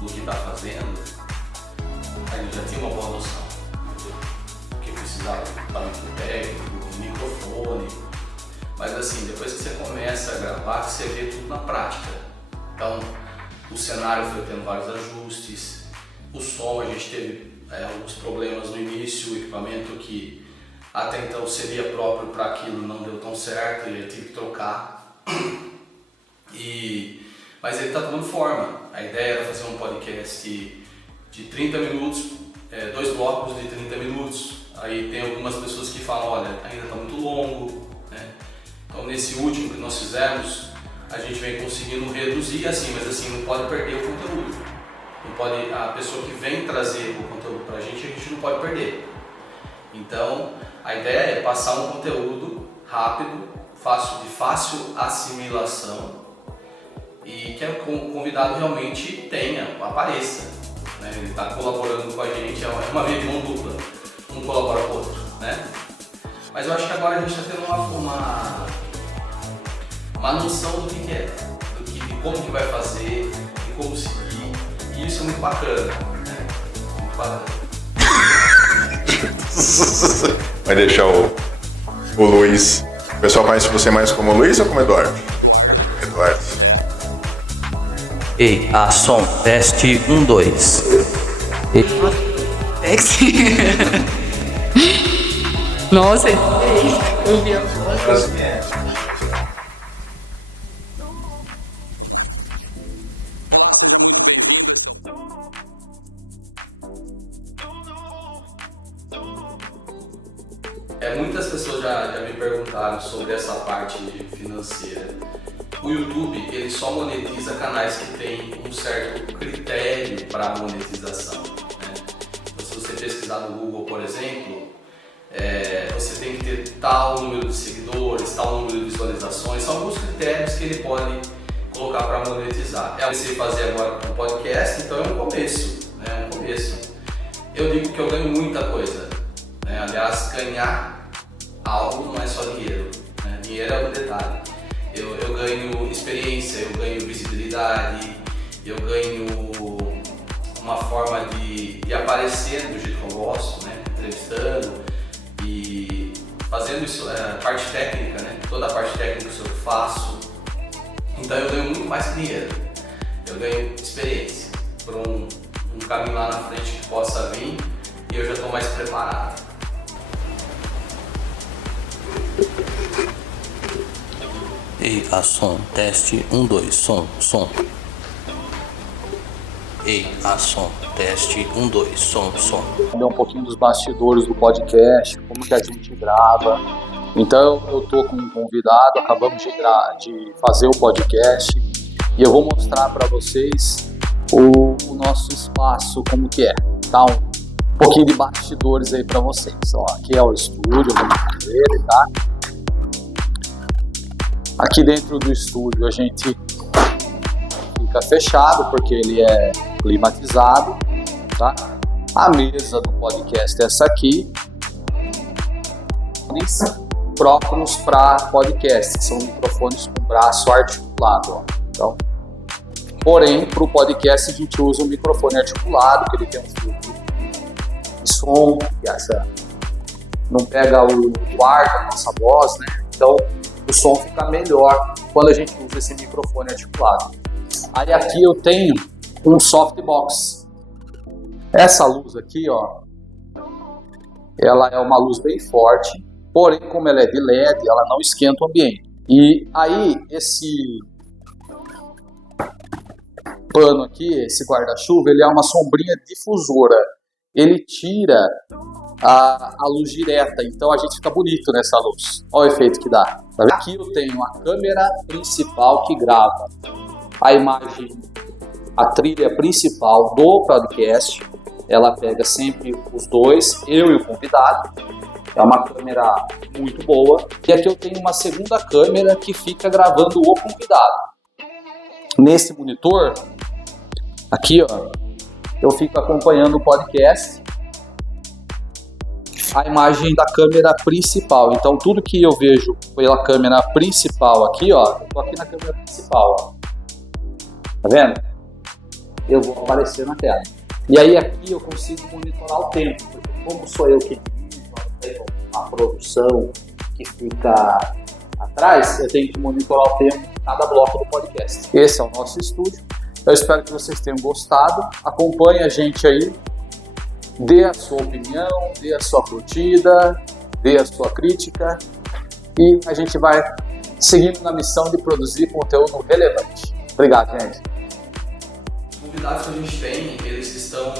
do que está fazendo, a gente já tinha uma boa noção do que precisava do equipamento técnico, do microfone, mas assim, depois que você começa a gravar, você vê tudo na prática. Então, o cenário foi tendo vários ajustes, o som, a gente teve alguns problemas no início, o equipamento que até então seria próprio para aquilo não deu tão certo e eu tive que trocar. Mas ele está tomando forma. A ideia era fazer um podcast de 30 minutos, 2 blocos de 30 minutos. Aí tem algumas pessoas que falam, olha, ainda está muito longo, né? Então nesse último que nós fizemos, a gente vem conseguindo reduzir assim, mas assim, não pode perder o conteúdo. Não pode, a pessoa que vem trazer o conteúdo para a gente não pode perder. Então a ideia é passar um conteúdo rápido, de fácil assimilação, e que o convidado realmente apareça, né? Ele está colaborando com a gente, é uma via de mão dupla, um colabora com o outro, né? Mas eu acho que agora a gente está tendo uma noção do que é, de como que vai fazer, de como seguir, e isso é muito bacana, né? Muito bacana. Vai deixar o Luiz. O pessoal conhece você mais como Luiz ou como Eduardo? Eduardo. Ei, som, teste 1, 2. Nossa, eu vi a voz. Muitas pessoas já me perguntaram sobre essa parte financeira. O YouTube ele só monetiza canais que têm um certo critério para monetização, né? Então, se você pesquisar no Google, por exemplo, você tem que ter tal número de seguidores, tal número de visualizações, são alguns critérios que ele pode colocar para monetizar. Eu comecei a fazer agora com o podcast, então é um começo, né? Um começo. Eu digo que eu ganho muita coisa, né? Aliás, ganhar algo não é só dinheiro, né? Dinheiro é um detalhe. Eu ganho experiência, eu ganho visibilidade, eu ganho uma forma de aparecer do jeito que eu gosto, né? Entrevistando e fazendo isso, parte técnica, né? Toda a parte técnica que eu faço. Então eu ganho muito mais que dinheiro. Eu ganho experiência para um caminho lá na frente que possa vir e eu já estou mais preparado. Ei, som, teste 1, 2, som. Ei, som, teste 1, 2, som. Um pouquinho dos bastidores do podcast, como que a gente grava. Então eu tô com um convidado, acabamos de fazer o podcast e eu vou mostrar para vocês o nosso espaço, como que é, tá? Um pouquinho de bastidores aí para vocês. Ó, aqui é o estúdio, vamos ver, tá? Aqui dentro do estúdio a gente fica fechado porque ele é climatizado, tá? A mesa do podcast é essa aqui. próprios para podcast, que são microfones com braço articulado. Ó. Então, porém, para o podcast a gente usa um microfone articulado, que ele tem um filtro de som, que não pega o ar da nossa voz, né? Então o som fica melhor quando a gente usa esse microfone articulado. Aí aqui eu tenho um softbox. Essa luz aqui, ó, ela é uma luz bem forte, porém como ela é de LED, ela não esquenta o ambiente. E aí esse pano aqui, esse guarda-chuva, ele é uma sombrinha difusora. Ele tira a luz direta, então a gente fica bonito nessa luz. Olha o efeito que dá. Aqui eu tenho a câmera principal que grava a imagem, a trilha principal do podcast. Ela pega sempre os dois, eu e o convidado. É uma câmera muito boa. E aqui eu tenho uma segunda câmera que fica gravando o convidado. Nesse monitor, aqui ó, eu fico acompanhando o podcast, a imagem da câmera principal. Então tudo que eu vejo pela câmera principal aqui, ó, eu tô aqui na câmera principal, ó. Tá vendo? Eu vou aparecer na tela. E aí aqui eu consigo monitorar o tempo, porque como sou eu que tenho uma produção que fica atrás, eu tenho que monitorar o tempo de cada bloco do podcast. Esse é o nosso estúdio. Eu espero que vocês tenham gostado. Acompanhe a gente aí. Dê a sua opinião, dê a sua curtida, dê a sua crítica. E a gente vai seguindo na missão de produzir conteúdo relevante. Obrigado, gente. Os convidados que a gente tem, eles estão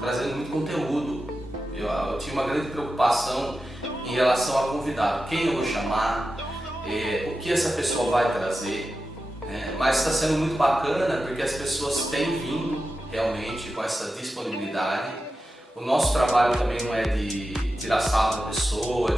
trazendo muito conteúdo. Eu tinha uma grande preocupação em relação a convidado. Quem eu vou chamar, o que essa pessoa vai trazer. Mas está sendo muito bacana porque as pessoas têm vindo realmente com essa disponibilidade. O nosso trabalho também não é de tirar sarro da pessoa,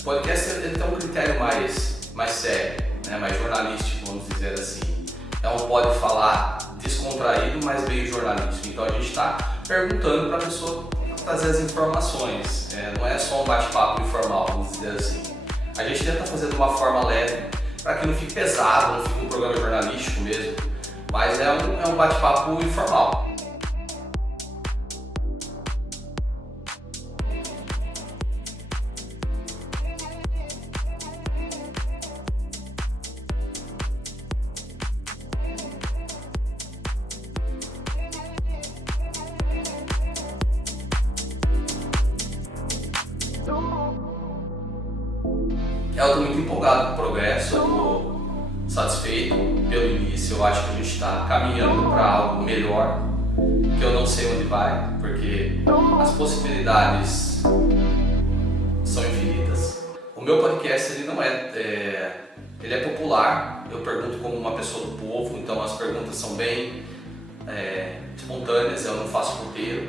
o podcast ele tem um critério mais sério, né? Mais jornalístico, vamos dizer assim. Então pode falar descontraído, mas meio jornalístico. Então a gente está perguntando para a pessoa trazer as informações. Não é só um bate-papo informal, vamos dizer assim. A gente tenta fazer de uma forma leve, para que não fique pesado, não fique um programa jornalístico mesmo, mas é um bate-papo informal. Eu estou muito empolgado com o progresso, eu estou satisfeito pelo início. Eu acho que a gente está caminhando para algo melhor, que eu não sei onde vai, porque as possibilidades são infinitas. O meu podcast ele não ele é popular, eu pergunto como uma pessoa do povo, então as perguntas são bem espontâneas, eu não faço roteiro.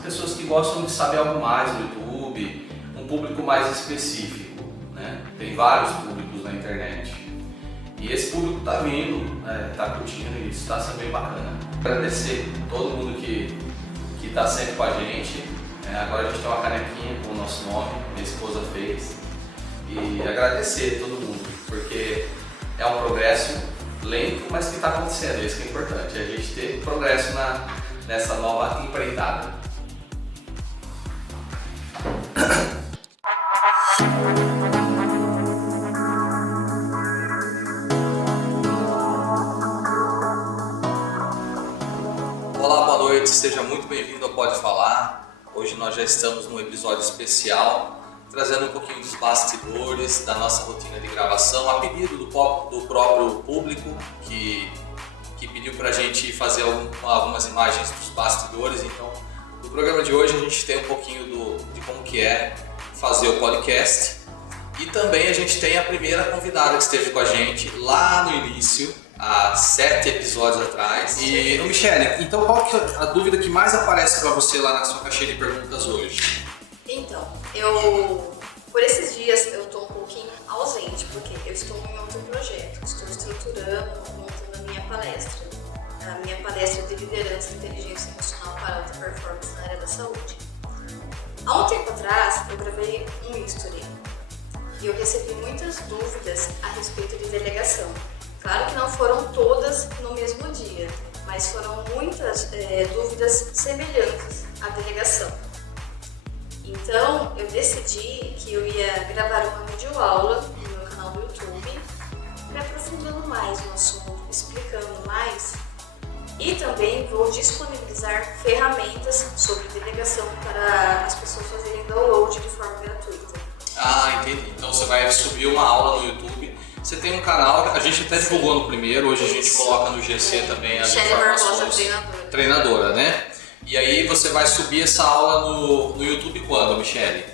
Pessoas que gostam de saber algo mais no YouTube, um público mais específico. Tem vários públicos na internet e esse público está vindo, está curtindo e isso está sendo bem bacana. Agradecer todo mundo que está sempre com a gente. Agora a gente tem uma canequinha com o nosso nome, minha esposa fez, e agradecer todo mundo, porque é um progresso lento, mas que está acontecendo, isso que é importante, a gente ter progresso nessa nova empreitada. Olá, boa noite, seja muito bem-vindo ao Pode Falar. Hoje nós já estamos num episódio especial, trazendo um pouquinho dos bastidores da nossa rotina de gravação, a pedido do próprio público que pediu pra gente fazer algumas imagens dos bastidores. Então, no programa de hoje a gente tem um pouquinho de como que é fazer o podcast. E também a gente tem a primeira convidada que esteve com a gente lá no início, há 7 episódios atrás. E, Michele, então qual que é a dúvida que mais aparece para você lá na sua caixinha de perguntas hoje? Então, por esses dias eu estou um pouquinho ausente, porque eu estou em outro projeto, estou estruturando, montando a minha palestra de liderança e inteligência emocional para alta performance na área da saúde. Há um tempo atrás, eu gravei um history e eu recebi muitas dúvidas a respeito de delegação. Claro que não foram todas no mesmo dia, mas foram muitas dúvidas semelhantes à delegação. Então, eu decidi que eu ia gravar uma videoaula no meu canal do YouTube, me aprofundando mais no assunto, explicando mais, e também vou disponibilizar ferramentas sobre delegação para as pessoas fazerem download de forma gratuita. Ah, entendi. Então você vai subir uma aula no YouTube. Você tem um canal, a gente até divulgou no primeiro, hoje a gente coloca no GC também as informações. Treinadora, né? E aí você vai subir essa aula no YouTube quando, Michele?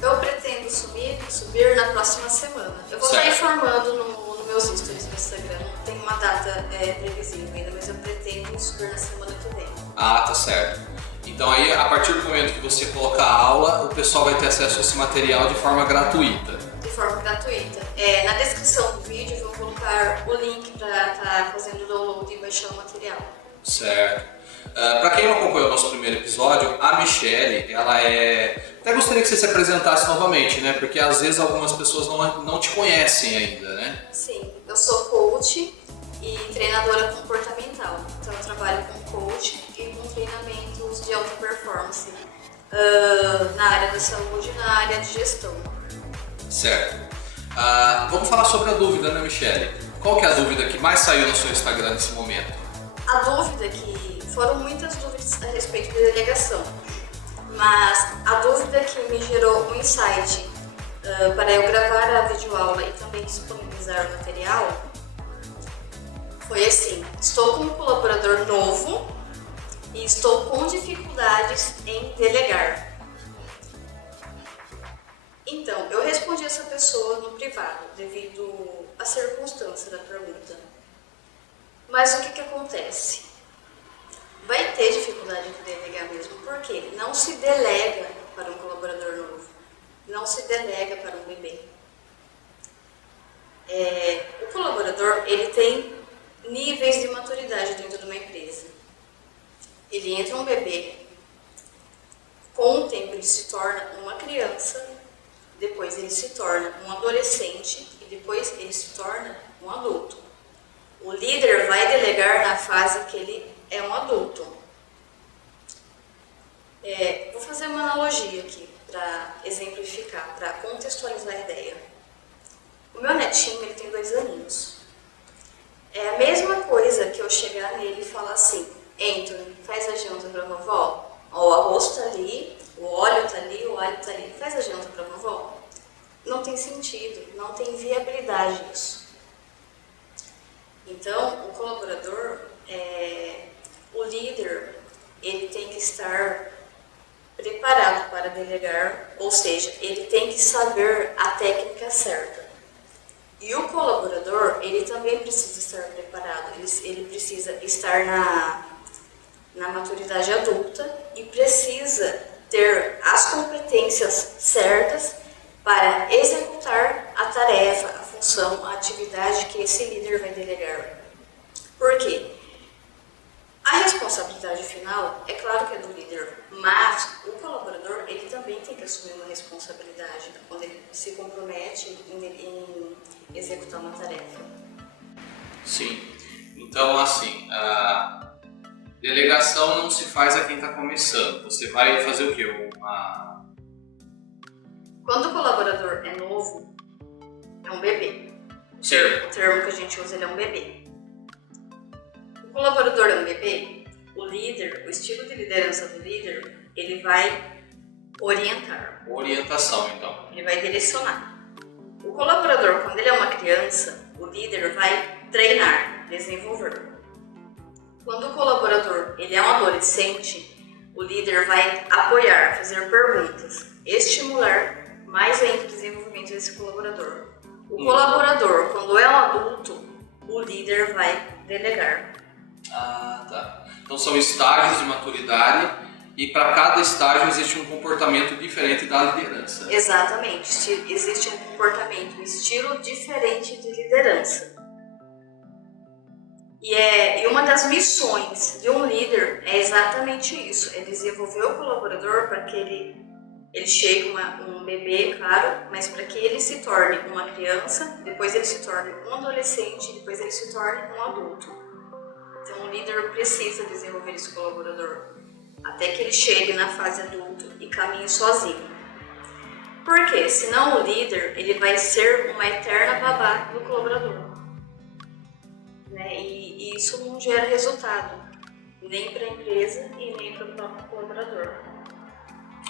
Eu pretendo subir na próxima semana. Eu vou estar informando nos meus stories no Instagram. Não tem uma data previsível ainda, mas eu pretendo subir na semana que vem. Ah, tá certo. Então aí, a partir do momento que você colocar a aula, o pessoal vai ter acesso a esse material de forma gratuita. De forma gratuita. Na descrição do vídeo eu vou colocar o link para estar fazendo o download e baixar o material. Certo. Para quem não acompanhou o nosso primeiro episódio, a Michele, ela é... Até gostaria que você se apresentasse novamente, né? Porque às vezes algumas pessoas não te conhecem ainda, né? Sim, eu sou coach e treinadora comportamental. Então eu trabalho com coach e com treinamentos de alta performance na área da saúde e na área de gestão. Certo. Vamos falar sobre a dúvida, né, Michele? Qual que é a dúvida que mais saiu no seu Instagram nesse momento? A dúvida que foram muitas dúvidas a respeito da delegação, mas a dúvida que me gerou um insight para eu gravar a videoaula e também disponibilizar o material foi assim: estou com um colaborador novo e estou com dificuldades em delegar. Então, eu respondi essa pessoa no privado devido à circunstância da pergunta. Mas o que acontece? Vai ter dificuldade de delegar mesmo, porque não se delega para um colaborador novo, não se delega para um bebê. O colaborador, ele tem níveis de maturidade dentro de uma empresa. Ele entra um bebê, com o tempo ele se torna uma criança, depois ele se torna um adolescente e depois ele se torna um adulto. O líder vai delegar na fase que ele é um adulto. Vou fazer uma analogia aqui para exemplificar, para contextualizar a ideia. O meu netinho, ele tem 2 aninhos. É a mesma coisa que eu chegar nele e falar assim: Anthony, faz a janta para a vovó? O arroz tá ali, o óleo tá ali, o alho tá ali, faz a janta para a vovó? Não tem sentido, não tem viabilidade isso. Então, o colaborador, o líder, ele tem que estar preparado para delegar, ou seja, ele tem que saber a técnica certa. E o colaborador, ele também precisa estar preparado, ele precisa estar na maturidade adulta e precisa ter as competências certas para executar a tarefa, a função, a atividade que esse líder vai delegar. Por quê? A responsabilidade final, é claro que é do líder, mas o colaborador, ele também tem que assumir uma responsabilidade quando ele se compromete em executar uma tarefa. Sim. Então, assim, a delegação não se faz a quem está começando. Você vai fazer o quê? Quando o colaborador é novo, é um bebê. Sim. O termo que a gente usa, ele é um bebê. O colaborador é um bebê, o líder, o estilo de liderança do líder, ele vai orientar. Orientação, então. Ele vai direcionar. O colaborador, quando ele é uma criança, o líder vai treinar, desenvolver. Quando o colaborador ele é um adolescente, o líder vai apoiar, fazer perguntas, estimular mais ainda o desenvolvimento desse colaborador. O colaborador, quando é um adulto, o líder vai delegar. Ah, tá. Então são estágios de maturidade e para cada estágio existe um comportamento diferente da liderança. Exatamente. Existe um comportamento, um estilo diferente de liderança. E uma das missões de um líder é exatamente isso, é desenvolver o colaborador para que ele chegue um bebê, claro, mas para que ele se torne uma criança, depois ele se torne um adolescente, depois ele se torne um adulto. Então o líder precisa desenvolver esse colaborador até que ele chegue na fase adulto e caminhe sozinho. Por quê? Senão o líder ele vai ser uma eterna babá do colaborador. Né? E isso não gera resultado, nem para a empresa e nem para o próprio colaborador.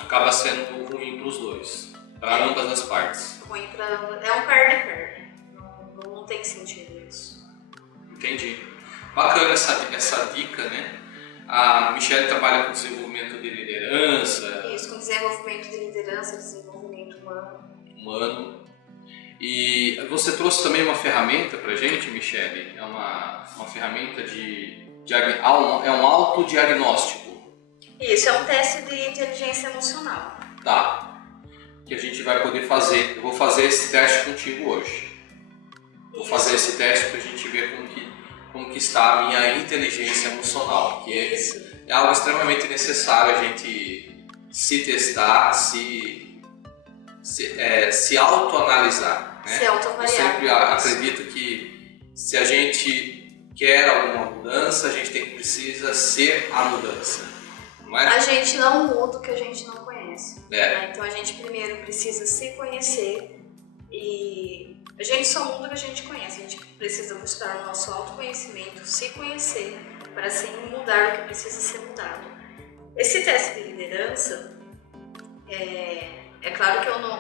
Acaba sendo ruim para os dois, para ambas as partes. Ruim para é um perde-perde. Não tem sentido isso. Entendi. Bacana essa dica, né? A Michelle trabalha com desenvolvimento de liderança. Isso, com desenvolvimento de liderança, desenvolvimento humano. E você trouxe também uma ferramenta pra gente, Michelle? É uma ferramenta é um autodiagnóstico. Isso, é um teste de inteligência emocional. Tá. Que a gente vai poder fazer. Eu vou fazer esse teste contigo hoje. Vou fazer esse teste pra gente ver como que está a minha inteligência emocional. Que é algo extremamente necessário a gente se testar, se autoanalisar. Né? Se autoavaliar. Eu sempre acredito que se a gente quer alguma mudança, a gente precisa ser a mudança. Não é? A gente não muda o que a gente não conhece. É. Né? Então a gente primeiro precisa se conhecer e a gente só muda o que a gente conhece. A gente precisa buscar o nosso autoconhecimento, se conhecer, para assim mudar o que precisa ser mudado. Esse teste de liderança, é claro que eu não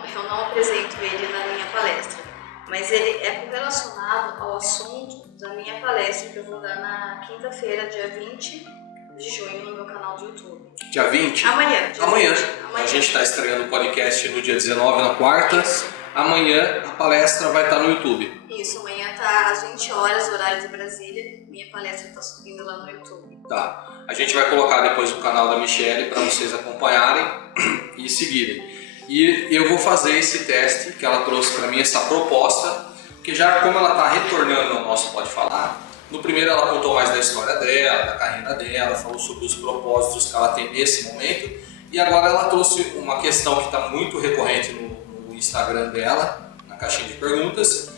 apresento ele na minha palestra, mas ele é relacionado ao assunto da minha palestra que eu vou dar na quinta-feira, dia 20 de junho, no meu canal do YouTube. Dia 20? Amanhã. Amanhã. A gente está estreando o podcast no dia 19, na quarta. Amanhã a palestra vai estar no YouTube. Isso, amanhã tá às 20 horas, horário de Brasília. Minha palestra está subindo lá no YouTube. Tá. A gente vai colocar depois no canal da Michelle para vocês acompanharem e seguirem. E eu vou fazer esse teste que ela trouxe para mim, essa proposta, porque já como ela está retornando ao nosso Pode Falar, no primeiro ela contou mais da história dela, da carreira dela, falou sobre os propósitos que ela tem nesse momento, e agora ela trouxe uma questão que está muito recorrente no Instagram dela, na caixinha de perguntas,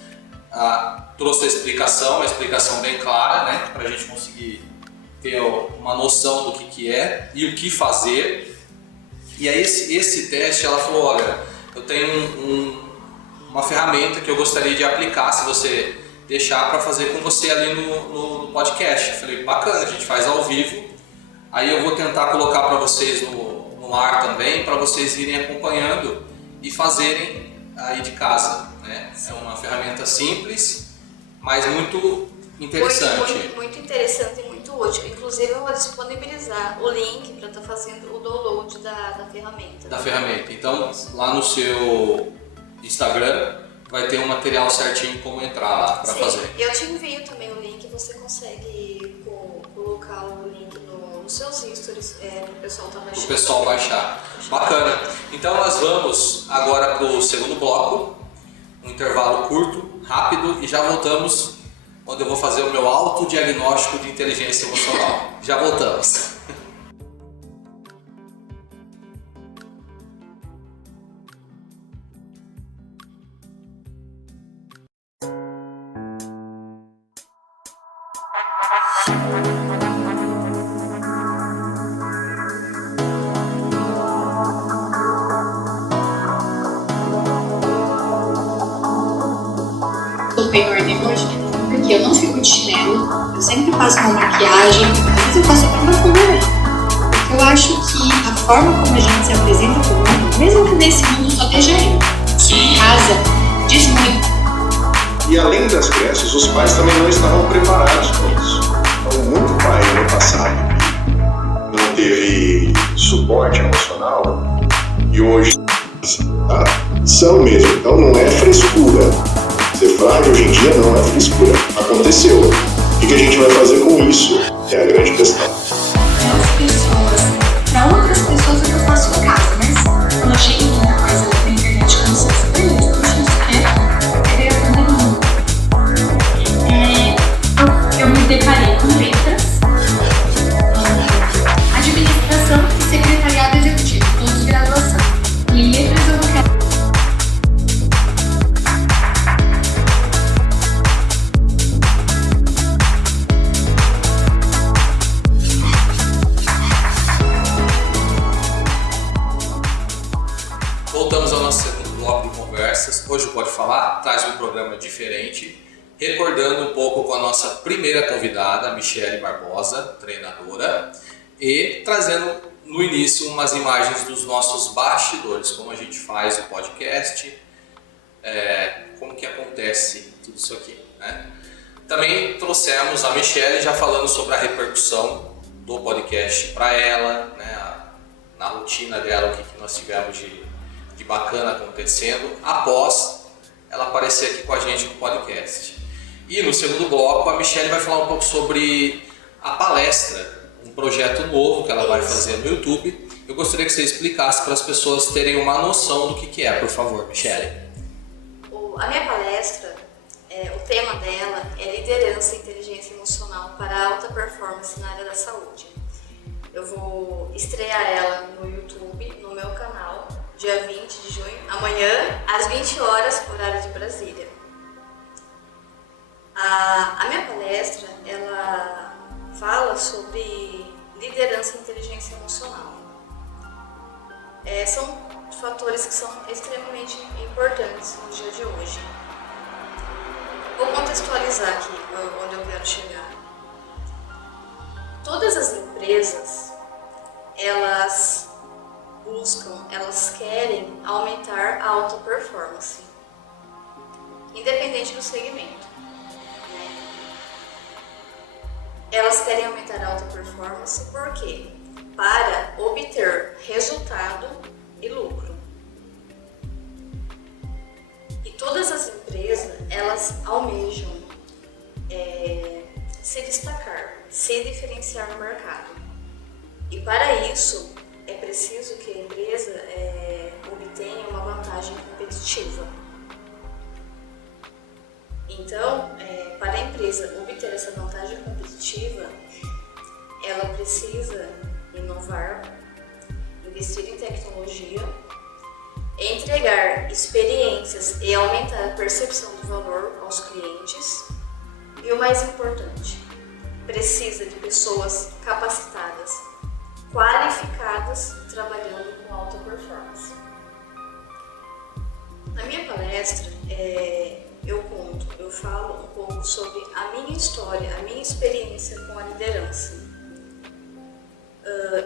trouxe a explicação bem clara, né, para a gente conseguir ter uma noção do que é e o que fazer. E aí esse teste, ela falou, olha, eu tenho uma ferramenta que eu gostaria de aplicar, se você deixar, para fazer com você ali no podcast. Eu falei, bacana, a gente faz ao vivo, aí eu vou tentar colocar para vocês no ar também, para vocês irem acompanhando e fazerem aí de casa, né? É uma ferramenta simples, mas muito interessante. Muito interessante e muito útil. Inclusive eu vou disponibilizar o link para estar fazendo o download da ferramenta. Da ferramenta. Então lá no seu Instagram vai ter um material certinho como entrar lá para fazer. Eu te envio também o link, você consegue colocar o link nos seus stories para o pessoal estar baixando. O pessoal baixar. Bacana. Então nós vamos agora para o segundo bloco, um intervalo curto, rápido, e já voltamos, onde eu vou fazer o meu autodiagnóstico de inteligência emocional. Já voltamos. Sou bem hoje, porque eu não fico de chinelo, eu sempre faço uma maquiagem, mas eu faço pra também. Eu acho que a forma como a gente se apresenta para o mundo, mesmo que nesse mundo só esteja eu, em casa, diz muito. E além das crianças, os pais também não estavam preparados para isso. Então, muito pai no passado não teve suporte emocional e hoje são mesmo. Então não é frescura. Ser frágil hoje em dia não é frescura. Aconteceu. O que a gente vai fazer com isso? É a grande questão. Para outras pessoas eu faço em casa, mas quando eu chego em uma coisa na internet que eu não sei se foi isso, eu me deparei Conversas. Hoje o Pode Falar traz um programa diferente, recordando um pouco com a nossa primeira convidada, a Michele Barbosa, treinadora, e trazendo no início umas imagens dos nossos bastidores, como a gente faz o podcast, como que acontece tudo isso aqui, né? Também trouxemos a Michele já falando sobre a repercussão do podcast para ela, né? Na rotina dela, o que nós tivemos de bacana acontecendo após ela aparecer aqui com a gente no podcast. E no segundo bloco a Michele vai falar um pouco sobre a palestra, um projeto novo que ela vai fazer no YouTube. Eu gostaria que você explicasse para as pessoas terem uma noção do que é, por favor, Michele. A minha palestra, o tema dela é liderança e inteligência emocional para alta performance na área da saúde. Eu vou estrear ela no YouTube, no meu canal, dia 20 de junho, amanhã, às 20 horas, horário de Brasília. A minha palestra, ela fala sobre liderança e inteligência emocional. São fatores que são extremamente importantes no dia de hoje. Vou contextualizar aqui onde eu quero chegar. Todas as empresas, elas buscam, elas querem aumentar a alta performance, independente do segmento, né? Elas querem aumentar a alta performance por quê? Para obter resultado e lucro. E todas as empresas, elas almejam se destacar, se diferenciar no mercado. E para isso, é preciso que a empresa obtenha uma vantagem competitiva. Então, para a empresa obter essa vantagem competitiva, ela precisa inovar, investir em tecnologia, entregar experiências e aumentar a percepção do valor aos clientes. E o mais importante, precisa de pessoas capacitadas, qualificadas, trabalhando com alta performance. Na minha palestra, eu falo um pouco sobre a minha história, a minha experiência com a liderança.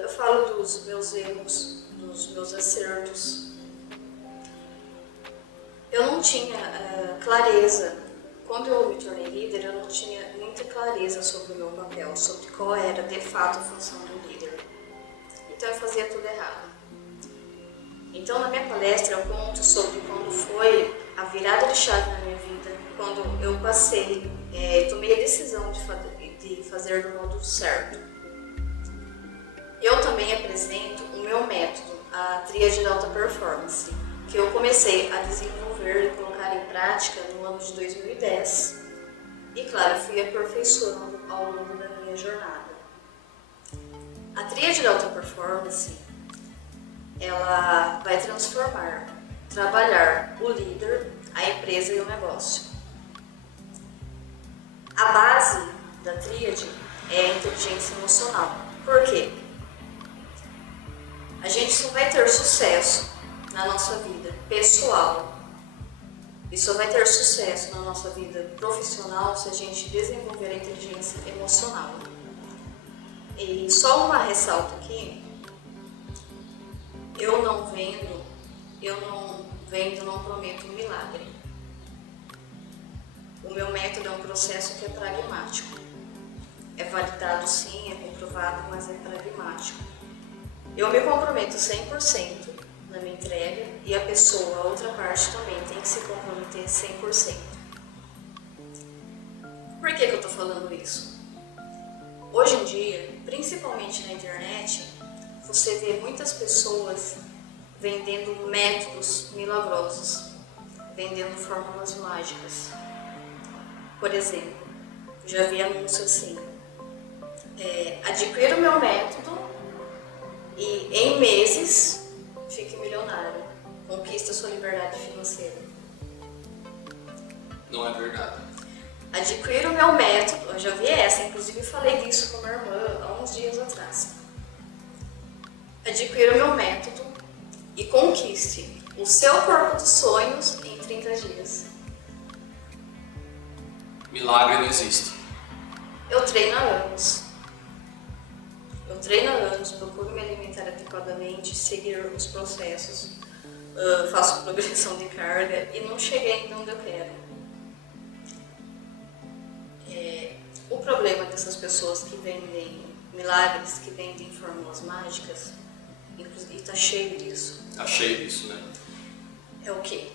Eu falo dos meus erros, dos meus acertos. Eu não tinha clareza. Quando eu me tornei líder, eu não tinha muita clareza sobre o meu papel, sobre qual era de fato a função do líder. Então eu fazia tudo errado. Então na minha palestra eu conto sobre quando foi a virada de chave na minha vida, quando eu passei, tomei a decisão de fazer do modo certo. Eu também apresento o meu método, a tríade da alta performance, que eu comecei a desenvolver e colocar em prática no ano de 2010. E claro, fui aperfeiçoando ao longo da minha jornada. A tríade da alta performance, ela vai trabalhar o líder, a empresa e o negócio. A base da tríade é a inteligência emocional. Por quê? A gente só vai ter sucesso na nossa vida pessoal e só vai ter sucesso na nossa vida profissional se a gente desenvolver a inteligência emocional. E só uma ressalta aqui, eu não vendo, não prometo um milagre. O meu método é um processo que é pragmático. É validado sim, é comprovado, mas é pragmático. Eu me comprometo 100% na minha entrega e a pessoa, a outra parte também tem que se comprometer 100%. Por que eu estou falando isso? Hoje em dia, principalmente na internet, você vê muitas pessoas vendendo métodos milagrosos, vendendo fórmulas mágicas. Por exemplo, já vi anúncio assim, adquira o meu método e em meses fique milionário, conquista sua liberdade financeira. Não é verdade. Adquira o meu método, eu já vi essa, inclusive falei disso com minha irmã há uns dias atrás. Adquira o meu método e conquiste o seu corpo dos sonhos em Milagre não existe. Eu treino há anos. Procuro me alimentar adequadamente, seguir os processos, faço progressão de carga e não cheguei ainda onde eu quero. O problema dessas pessoas que vendem milagres, que vendem fórmulas mágicas, inclusive está cheio disso. Tá cheio disso, né? É o quê?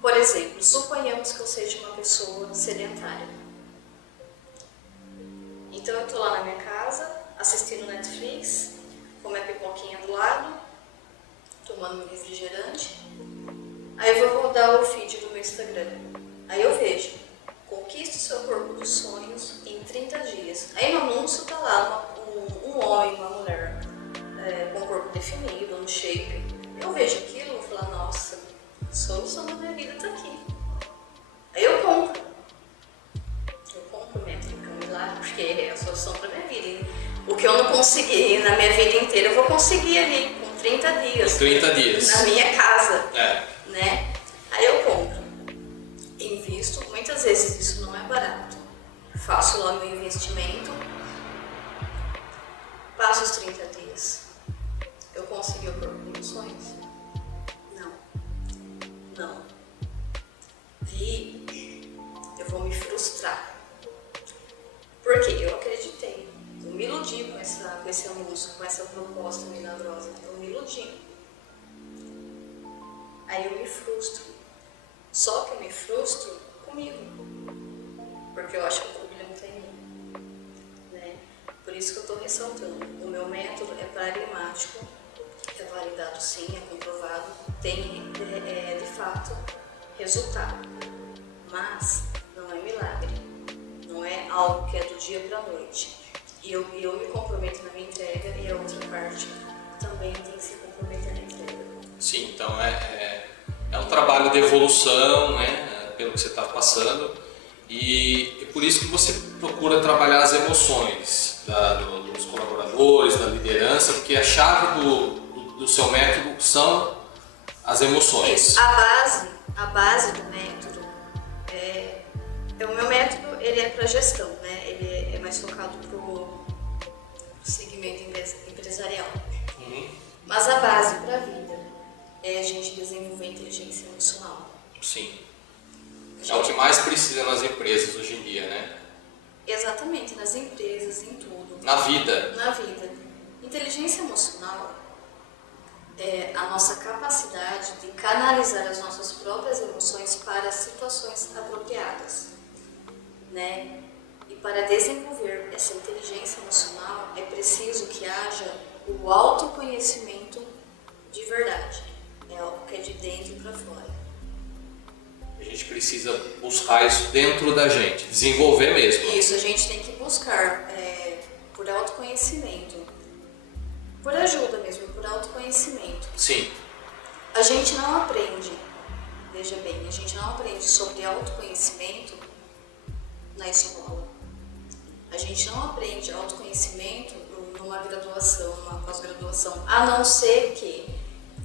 Por exemplo, suponhamos que eu seja uma pessoa sedentária. Então eu tô lá na minha casa, assistindo Netflix, com minha pipoquinha do lado, tomando um refrigerante. Aí eu vou rodar o feed do meu Instagram. Aí eu vejo, conquiste o seu corpo dos sonhos em 30 dias. Aí no anúncio tá lá um homem, uma mulher, com o corpo definido, no shape. Eu vejo aquilo e vou falar, nossa, a solução da minha vida tá aqui. Aí eu compro. Mesmo, porque é a solução para minha vida. Hein? O que eu não consegui na minha vida inteira, eu vou conseguir ali, com 30 dias. 30 dias. Na minha casa. É. Né? Aí eu compro. Invisto. Muitas vezes isso não é barato. Faço lá meu investimento. Passo os 30 dias. Eu consegui o corpo dos meus sonhos? Não. Aí eu vou me frustrar. Porque eu acreditei, eu me iludi com esse anúncio, com essa proposta milagrosa, eu me iludi. Aí eu me frustro. Só que eu me frustro comigo, porque eu acho que o problema está em mim. Né? Por isso que eu estou ressaltando, o meu método é pragmático, é validado sim, é comprovado, tem de fato resultado, mas não é milagre. Não é algo que é do dia para a noite. E eu me comprometo na minha entrega e a outra parte também tem que se comprometer na entrega. Sim, então é um trabalho de evolução, né, pelo que você está passando. E é por isso que você procura trabalhar as emoções dos colaboradores, da liderança, porque a chave do seu método são as emoções. Isso. A base do método o meu método ele é para gestão, né? Ele é mais focado para o segmento empresarial. Mas a base para a vida é a gente desenvolver inteligência emocional. Sim. É o que mais precisa nas empresas hoje em dia, né? Exatamente, nas empresas, em tudo. Na vida. Na vida. Inteligência emocional é a nossa capacidade de canalizar as nossas próprias emoções para situações apropriadas. Né? E para desenvolver essa inteligência emocional é preciso que haja o autoconhecimento de verdade. É algo que é de dentro para fora. A gente precisa buscar isso dentro da gente, desenvolver mesmo. Isso, a gente tem que buscar por autoconhecimento, por ajuda mesmo, por autoconhecimento. Sim. A gente não aprende, veja bem, a gente não aprende sobre autoconhecimento na escola. A gente não aprende autoconhecimento numa graduação, numa pós-graduação, a não ser que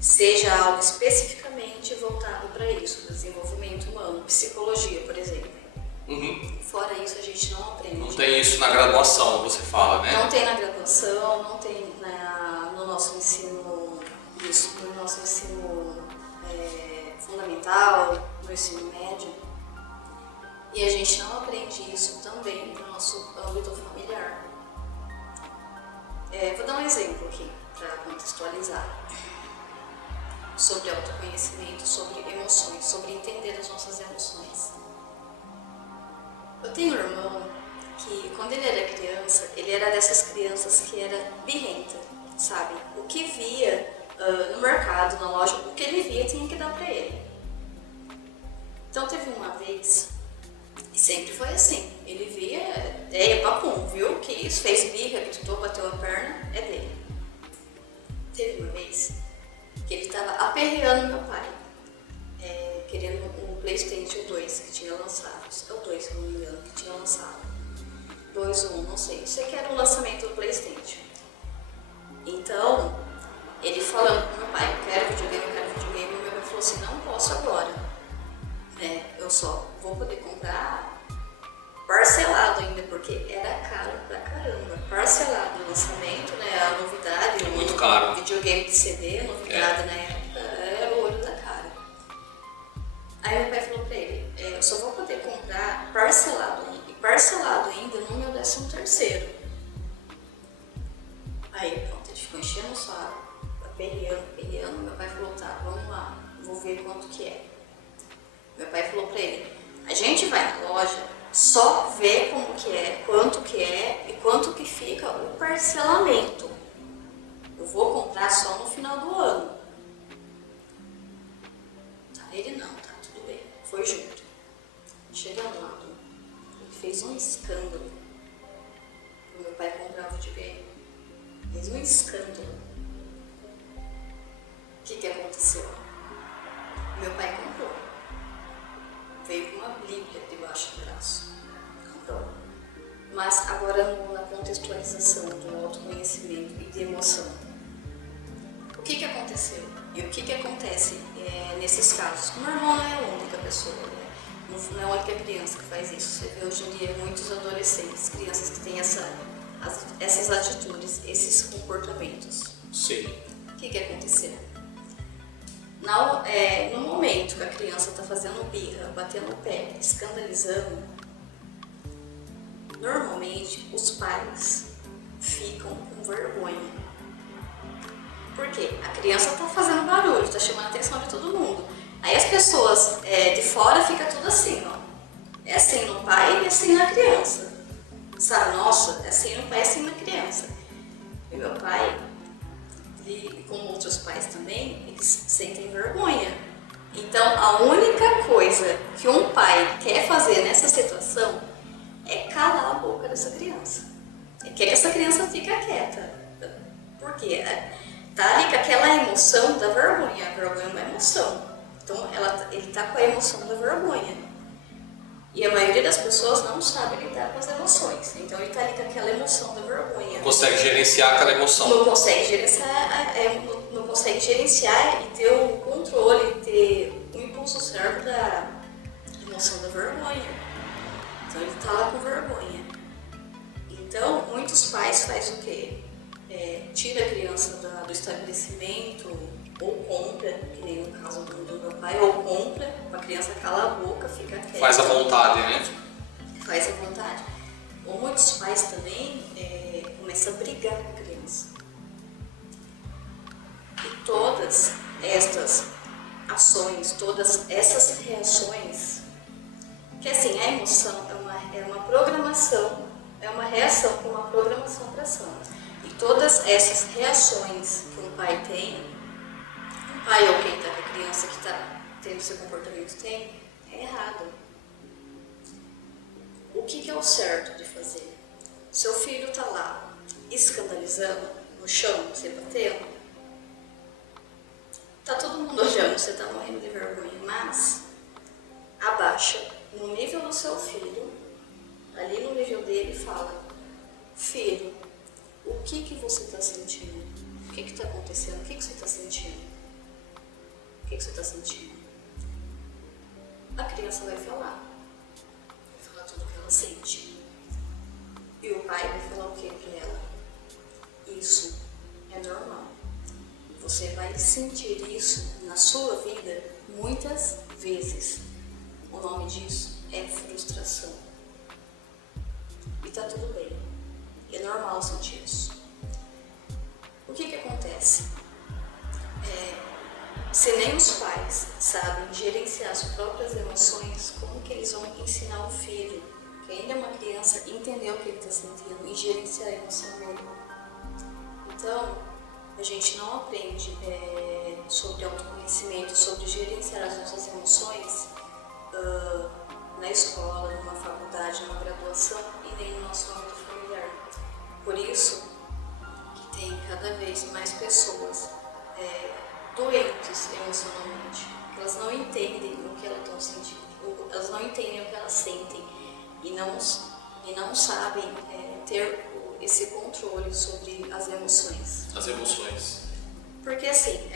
seja algo especificamente voltado para isso, desenvolvimento humano, psicologia, por exemplo. Fora isso, a gente não aprende. Não tem isso na graduação, você fala, né? Não tem na graduação, não tem no nosso ensino, fundamental, no ensino médio. E a gente não aprende isso também no nosso âmbito familiar. Vou dar um exemplo aqui, para contextualizar. Sobre autoconhecimento, sobre emoções, sobre entender as nossas emoções. Eu tenho um irmão que, quando ele era criança, ele era dessas crianças que era birrenta, sabe? O que via no mercado, na loja, o que ele via tinha que dar para ele. Então teve uma vez, e sempre foi assim, ele via, papum, viu que isso, fez birra, gritou, bateu a perna, é dele. Teve uma vez que ele estava aperreando meu pai, querendo um PlayStation 2 que tinha lançado. É o 2, se eu não me engano, que tinha lançado. 2 ou 1, não sei. Isso aqui era o lançamento do PlayStation. Então, ele falando com meu pai, eu quero videogame, e meu pai falou assim, não posso agora. Eu só vou poder comprar porque era caro pra caramba. Parcelado no lançamento, né? A novidade, Muito caro. Videogame de CD, a novidade na época, era o olho da cara. Aí meu pai falou pra ele, eu só vou poder comprar parcelado ainda. E parcelado ainda no meu 13º. Aí pronto, ele ficou enchendo o saco, aperreando. Meu pai falou, tá, vamos lá, vou ver quanto que é. Meu pai falou pra ele, a gente vai na loja, só ver como que é, quanto que é e quanto que fica o parcelamento. Eu vou comprar só no final do ano. Tá, ele não, tá, tudo bem. Foi junto. Chegando lá, ele fez um escândalo. O meu pai comprava videogame. Fez um escândalo. O que aconteceu? Meu pai comprou. Veio com uma bíblia debaixo do braço. Comprou. Mas agora na contextualização do autoconhecimento e de emoção. O que aconteceu? E o que acontece nesses casos? O meu irmão não é a única pessoa, né? Não é a única criança que faz isso. Você vê hoje em dia muitos adolescentes, crianças que têm essas atitudes, esses comportamentos. Sim. O que aconteceu? No momento que a criança está fazendo birra, batendo o pé, escandalizando, normalmente os pais ficam com vergonha. Por quê? A criança está fazendo barulho, está chamando a atenção de todo mundo. Aí as pessoas de fora ficam tudo assim, ó. É assim no pai e assim na criança. Sabe, nossa, é assim no pai e assim na criança. E meu pai, e como outros pais também, eles sentem vergonha. Então, a única coisa que um pai quer fazer nessa situação é calar a boca dessa criança. É que essa criança fique quieta. Por quê? Tá ali com aquela emoção da vergonha. A vergonha é uma emoção. Então, ele tá com a emoção da vergonha. E a maioria das pessoas não sabe lidar com as emoções. Então, ele tá ali com aquela emoção da vergonha. Não consegue gerenciar aquela emoção. Não consegue gerenciar e ter o controle, ter o impulso certo da emoção da vergonha. Então ele tá lá com vergonha. Então muitos pais fazem o quê? Tira a criança do estabelecimento ou compra, que nem no caso do meu pai, ou compra, a criança cala a boca, fica quieta. Faz à vontade, né? Faz à vontade. Ou muitos pais também começam a brigar com a criança. E todas estas ações, todas essas reações, que assim, a emoção é uma programação, é uma reação com uma programação para ação. E todas essas reações que um pai tem, um pai ou quem está com a criança que está tendo seu comportamento tem, é errado. O que é o certo de fazer? Seu filho está lá escandalizando no chão, você batendo, tá todo mundo olhando, você tá morrendo de vergonha, mas abaixa no nível do seu filho, ali no nível dele, e fala: filho, o que você está sentindo? O que está acontecendo? O que você está sentindo? O que você está sentindo? A criança vai falar tudo o que ela sente. E o pai vai falar o que para ela? Isso é normal. Você vai sentir isso na sua vida muitas vezes. O nome disso é frustração. E tá tudo bem. É normal sentir isso. O que acontece? Se nem os pais sabem gerenciar as próprias emoções, como que eles vão ensinar o filho, que ainda é uma criança, entender o que ele está sentindo e gerenciar a emoção dele? Então, a gente não aprende sobre autoconhecimento, sobre gerenciar as nossas emoções na escola, numa faculdade, numa graduação e nem no nosso âmbito familiar. Por isso que tem cada vez mais pessoas doentes emocionalmente. Elas não entendem o que elas estão sentindo, elas não entendem o que elas sentem e não sabem ter esse controle sobre as emoções. As emoções. Porque assim,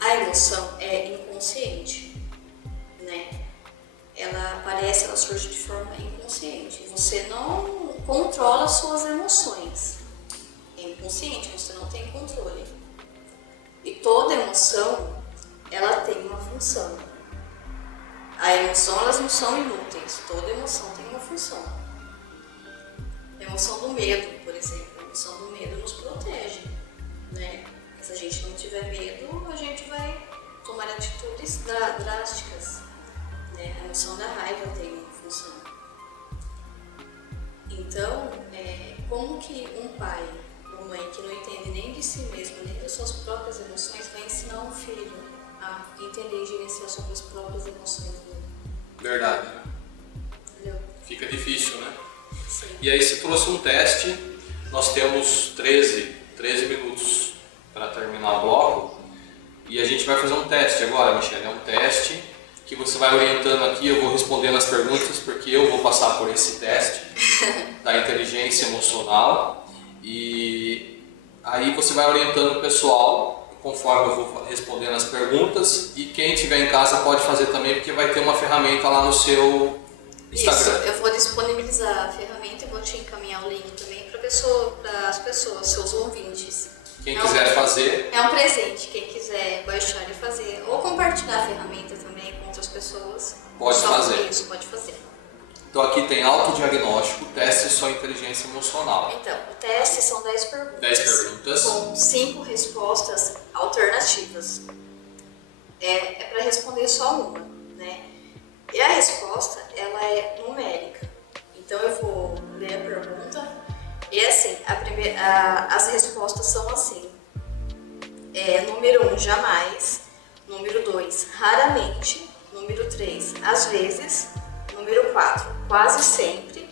a emoção é inconsciente, né? Ela aparece, ela surge de forma inconsciente. você não controla suas emoções. É inconsciente, você não tem controle. E toda emoção, ela tem uma função. A emoção, elas não são inúteis. Toda emoção tem uma função. A emoção do medo, por exemplo. A emoção do medo nos protege, né? Se a gente não tiver medo, a gente vai tomar atitudes drásticas, né? A emoção da raiva tem uma função. Então, como que um pai ou mãe que não entende nem de si mesmo, nem das suas próprias emoções, vai ensinar um filho a entender e gerenciar suas próprias emoções dele? Verdade, né? Entendeu? Fica difícil, né? Sim. E aí você trouxe um teste, nós temos 13 minutos para terminar o bloco e a gente vai fazer um teste agora, Michele. É um teste que você vai orientando aqui, eu vou respondendo as perguntas porque eu vou passar por esse teste da inteligência emocional e aí você vai orientando o pessoal conforme eu vou respondendo as perguntas e quem estiver em casa pode fazer também porque vai ter uma ferramenta lá no seu Instagram. Isso, eu vou disponibilizar a ferramenta e vou te encaminhar o link também para as pessoas, seus ouvintes. Quem quiser fazer. É um presente, quem quiser baixar e fazer, ou compartilhar a ferramenta também com outras pessoas. Pode fazer. Isso, pode fazer. Então aqui tem autodiagnóstico, teste sua inteligência emocional. Então, o teste são 10 perguntas. 10 perguntas. Com 5 respostas alternativas. É para responder só uma, né? E a resposta, ela é numérica. Então eu vou ler a pergunta. E assim, as respostas são assim. Número 1, jamais. Número 2, raramente. Número 3, às vezes. Número 4, quase sempre.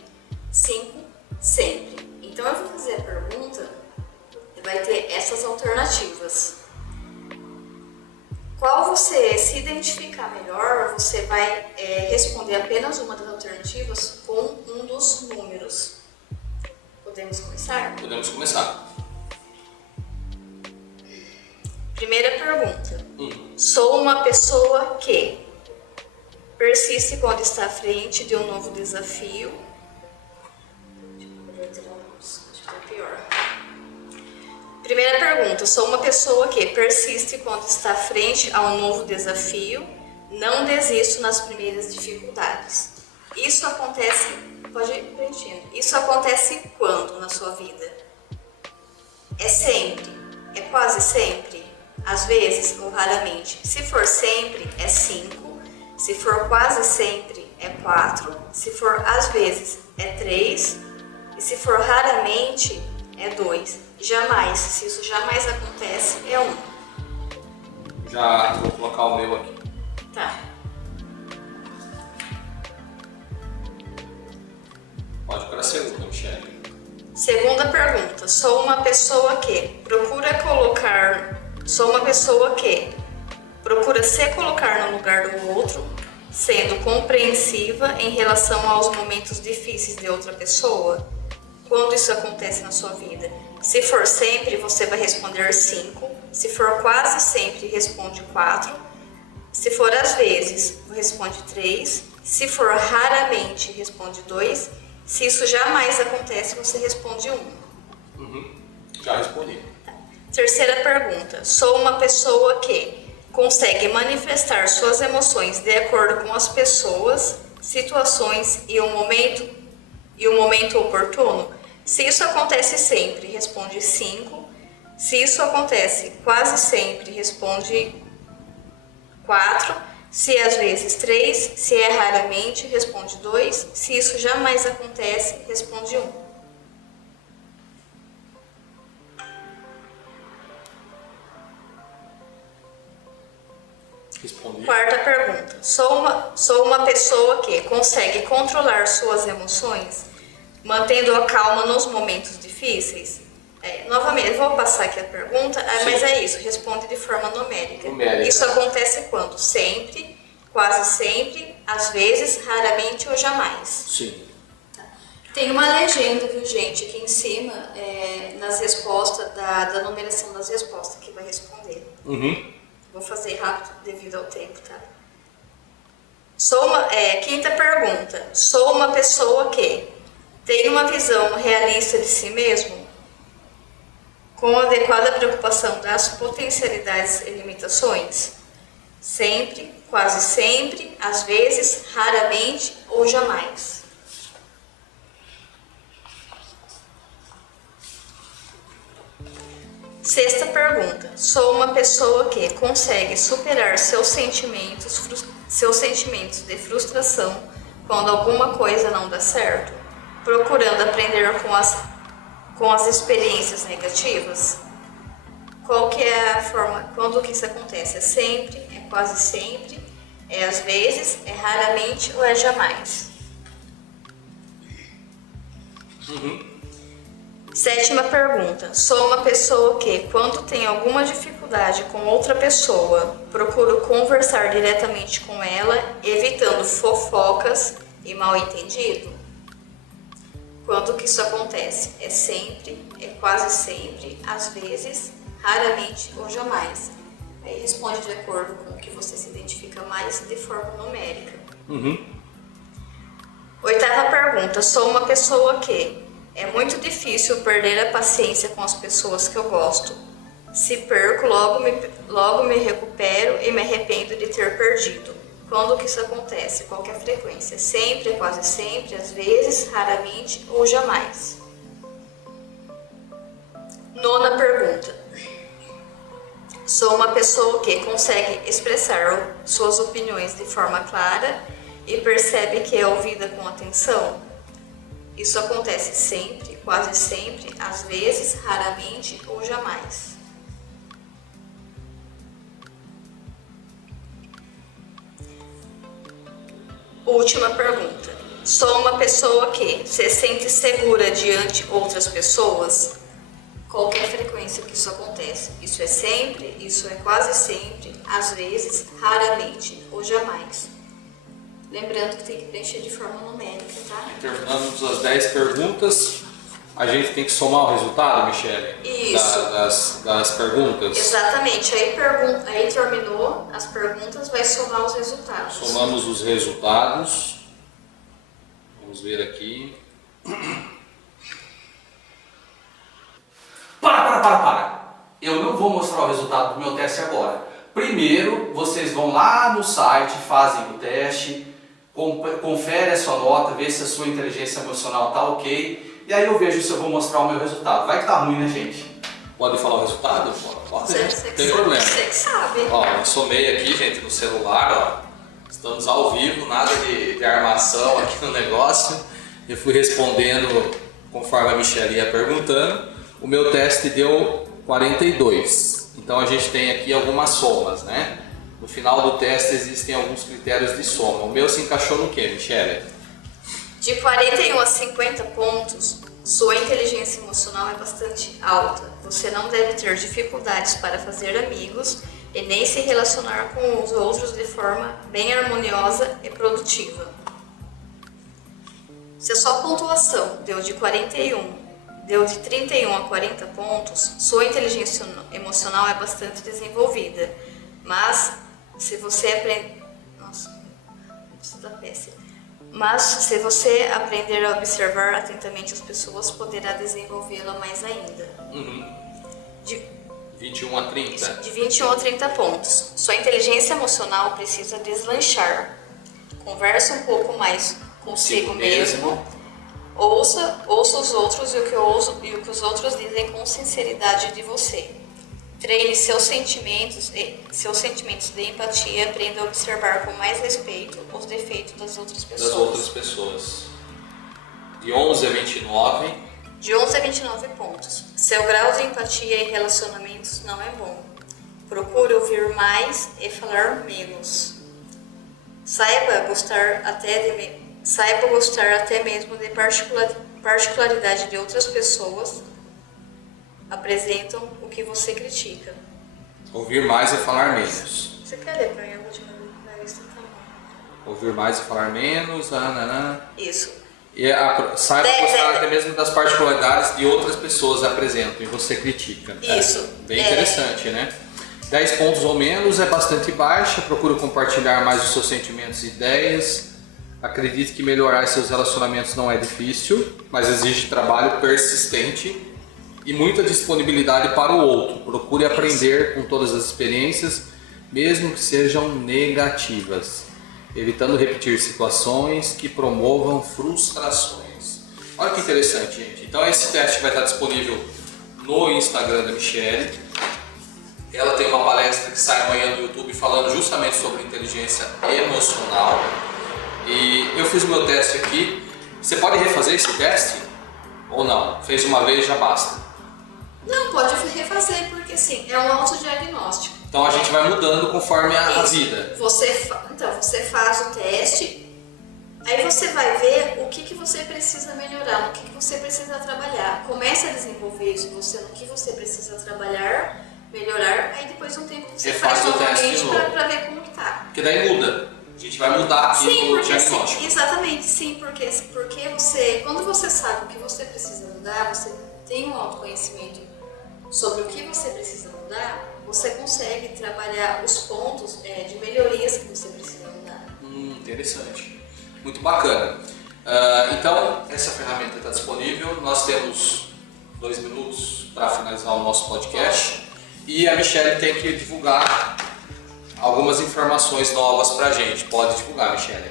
5, sempre. Então eu vou fazer a pergunta e vai ter essas alternativas. Qual você se identificar melhor, você vai responder apenas uma das alternativas com um dos números. Podemos começar? Podemos começar. Primeira pergunta. Sou uma pessoa que persiste quando está à frente de um novo desafio. Acho que é pior. Primeira pergunta. Sou uma pessoa que persiste quando está à frente a um novo desafio. Não desisto nas primeiras dificuldades. Isso acontece... Pode ir preenchendo. Isso acontece quando na sua vida? É sempre? É quase sempre? Às vezes ou raramente? Se for sempre, é 5. Se for quase sempre, é 4. Se for às vezes, é 3. E se for raramente, é 2. Jamais, se isso jamais acontece, é 1. Já vou colocar o meu aqui. Tá. Pode para a segunda, Michele. Segunda pergunta. Sou uma pessoa que procura se colocar no lugar do outro, sendo compreensiva em relação aos momentos difíceis de outra pessoa? Quando isso acontece na sua vida? Se for sempre, você vai responder 5. Se for quase sempre, responde 4. Se for às vezes, responde 3. Se for raramente, responde 2. Se isso jamais acontece, você responde 1. Já respondi. Terceira pergunta. Sou uma pessoa que consegue manifestar suas emoções de acordo com as pessoas, situações e o momento oportuno? Se isso acontece sempre, responde 5. Se isso acontece quase sempre, responde 4. Se às vezes 3, se é raramente, responde 2. Se isso jamais acontece, responde 1. Respondi. Quarta pergunta. Sou uma pessoa que consegue controlar suas emoções, mantendo a calma nos momentos difíceis? Novamente, vou passar aqui a pergunta, mas é isso, responde de forma numérica. Isso acontece quando? Sempre, quase sempre, às vezes, raramente ou jamais. Sim. Tá. Tem uma legenda, viu, gente, aqui em cima, nas respostas, da numeração das respostas que vai responder. Vou fazer rápido devido ao tempo, tá? Quinta pergunta. Sou uma pessoa que Tem uma visão realista de si mesmo? Com adequada preocupação das potencialidades e limitações? Sempre, quase sempre, às vezes, raramente ou jamais? Sexta pergunta. Sou uma pessoa que consegue superar seus sentimentos de frustração quando alguma coisa não dá certo, procurando aprender com as experiências negativas? Qual que é a forma, quando que isso acontece? É sempre, é quase sempre, é às vezes, é raramente ou é jamais? Sétima pergunta. Sou uma pessoa que, quando tem alguma dificuldade com outra pessoa, procuro conversar diretamente com ela, evitando fofocas e mal-entendido? Quando que isso acontece? É sempre, é quase sempre, às vezes, raramente ou jamais? Aí responde de acordo com o que você se identifica mais de forma numérica. Oitava pergunta. Sou uma pessoa que é muito difícil perder a paciência com as pessoas que eu gosto. Se perco, logo me recupero e me arrependo de ter perdido. Quando que isso acontece? Qual que é a frequência? Sempre, quase sempre, às vezes, raramente ou jamais? Nona pergunta. Sou uma pessoa que consegue expressar suas opiniões de forma clara e percebe que é ouvida com atenção? Isso acontece sempre, quase sempre, às vezes, raramente ou jamais? Última pergunta. Sou uma pessoa que se sente segura diante outras pessoas? Qual que é a frequência que isso acontece? Isso é sempre, isso é quase sempre, às vezes, raramente ou jamais? Lembrando que tem que preencher de forma numérica, tá? Terminamos as 10 perguntas. A gente tem que somar o resultado, Michele? Isso. Das perguntas? Exatamente. Aí terminou as perguntas, vai somar os resultados. Somamos os resultados. Vamos ver aqui. Para! Eu não vou mostrar o resultado do meu teste agora. Primeiro, vocês vão lá no site, fazem o teste, confere a sua nota, vê se a sua inteligência emocional tá ok, e aí eu vejo se eu vou mostrar o meu resultado. Vai que tá ruim, né, gente? Pode falar o resultado? Pode. Não tem problema. Você que sabe. Ó, eu somei aqui, gente, no celular, ó. Estamos ao vivo, nada de armação aqui no negócio. Eu fui respondendo conforme a Michele ia perguntando. O meu teste deu 42. Então a gente tem aqui algumas somas, né? No final do teste existem alguns critérios de soma. O meu se encaixou no que, Michele? De 41 a 50 pontos, sua inteligência emocional é bastante alta. Você não deve ter dificuldades para fazer amigos e nem se relacionar com os outros de forma bem harmoniosa e produtiva. Se a sua pontuação deu de 31 a 40 pontos, sua inteligência emocional é bastante desenvolvida. Mas se você aprender a observar atentamente as pessoas, poderá desenvolvê-la mais ainda. De 21 a 30. De 21 a 30 pontos. Sua inteligência emocional precisa deslanchar. Converse um pouco mais consigo mesmo. Ouça os outros e o que os outros dizem com sinceridade de você. Treine seus sentimentos de empatia e aprenda a observar com mais respeito os defeitos das outras pessoas. De 11 a 29. De 11 a 29 pontos. Seu grau de empatia e relacionamentos não é bom. Procure ouvir mais e falar menos. Saiba gostar até mesmo de particularidade de outras pessoas. Apresentam o que você critica. Ouvir mais e falar menos. Você quer ler pra mim a última lista? Tá bom. Ouvir mais e falar menos. Isso. E saiba gostar até mesmo das particularidades de outras pessoas apresentam e você critica. Isso. Bem interessante, né? 10 pontos ou menos é bastante baixa. Procura compartilhar mais os seus sentimentos e ideias. Acredite que melhorar seus relacionamentos não é difícil, mas exige trabalho persistente e muita disponibilidade para o outro. Procure aprender com todas as experiências, mesmo que sejam negativas, evitando repetir situações que promovam frustrações. Olha que interessante, gente. Então esse teste vai estar disponível no Instagram da Michele. Ela tem uma palestra que sai amanhã no YouTube falando justamente sobre inteligência emocional. E eu fiz o meu teste aqui. Você pode refazer esse teste? Ou não? Fez uma vez, já basta? Não, pode refazer, porque assim, é um autodiagnóstico. Então a gente vai mudando conforme a vida. Então você faz o teste, aí você vai ver o que você precisa melhorar, no que você precisa trabalhar. Começa a desenvolver isso no que você precisa trabalhar, melhorar, aí depois de um tempo você faz novamente para ver como que tá. Porque daí muda. A gente vai mudar aqui o diagnóstico. Sim, exatamente, sim, porque quando você sabe o que você precisa mudar, você tem um autoconhecimento sobre o que você precisa mudar, você consegue trabalhar os pontos de melhorias que você precisa mudar. Interessante. Muito bacana. Então, essa ferramenta está disponível. Nós temos 2 minutos para finalizar o nosso podcast. E a Michele tem que divulgar algumas informações novas para a gente. Pode divulgar, Michele.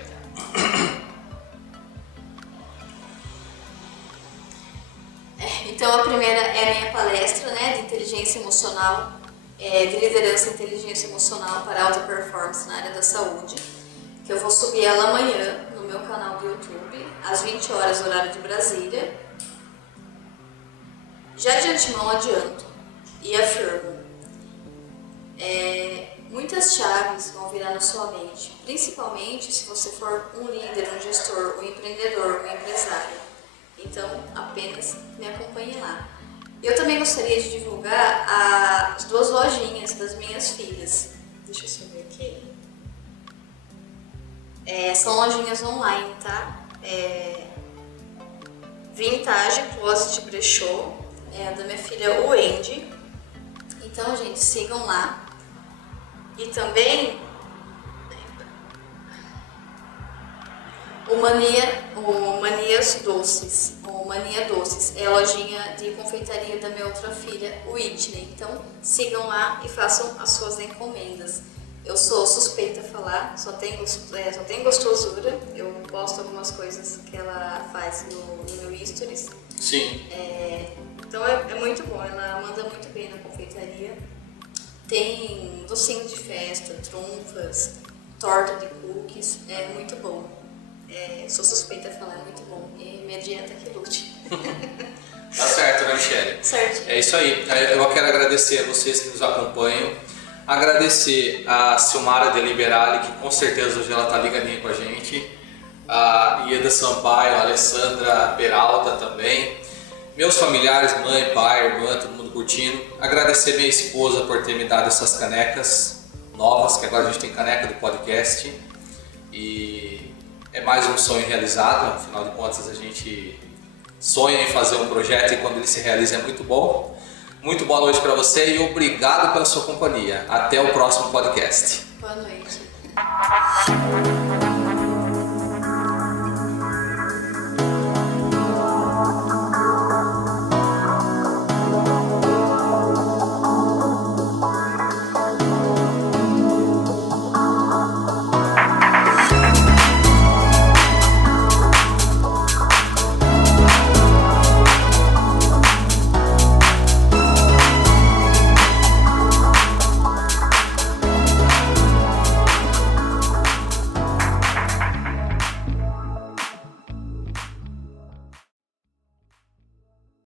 Então, a primeira é a minha palestra, né, de inteligência emocional, de liderança e inteligência emocional para alta performance na área da saúde, que eu vou subir ela amanhã no meu canal do YouTube, às 20 horas, horário de Brasília. Já de antemão adianto e afirmo, muitas chaves vão virar na sua mente, principalmente se você for um líder, um gestor, um empreendedor, um empresário. Então, apenas me acompanhe lá. Eu também gostaria de divulgar as 2 lojinhas das minhas filhas. Deixa eu subir aqui. São lojinhas online, tá? Vintage Closet Brechó, da minha filha Wendy. Então, gente, sigam lá. E também o Mania Doces é a lojinha de confeitaria da minha outra filha, Whitney. Então sigam lá e façam as suas encomendas. Eu sou suspeita a falar, só tem gostosura. Eu posto algumas coisas que ela faz no meu stories. Sim. Então é muito bom, ela manda muito bem na confeitaria. Tem docinho de festa, trunfas, torta de cookies, é muito bom. Sou suspeita a falar, é muito bom. E minha dieta que lute. Tá certo, né, Michele? Certo. É isso aí. Eu quero agradecer a vocês que nos acompanham. Agradecer a Silmara de Liberali, que com certeza hoje ela tá ligadinha com a gente. A Ieda Sampaio, a Alessandra Peralta também. Meus familiares, mãe, pai, irmã, todo mundo curtindo. Agradecer minha esposa por ter me dado essas canecas novas, que agora a gente tem caneca do podcast. E é mais um sonho realizado, afinal de contas a gente sonha em fazer um projeto e quando ele se realiza é muito bom. Muito boa noite para você e obrigado pela sua companhia. Até o próximo podcast. Boa noite.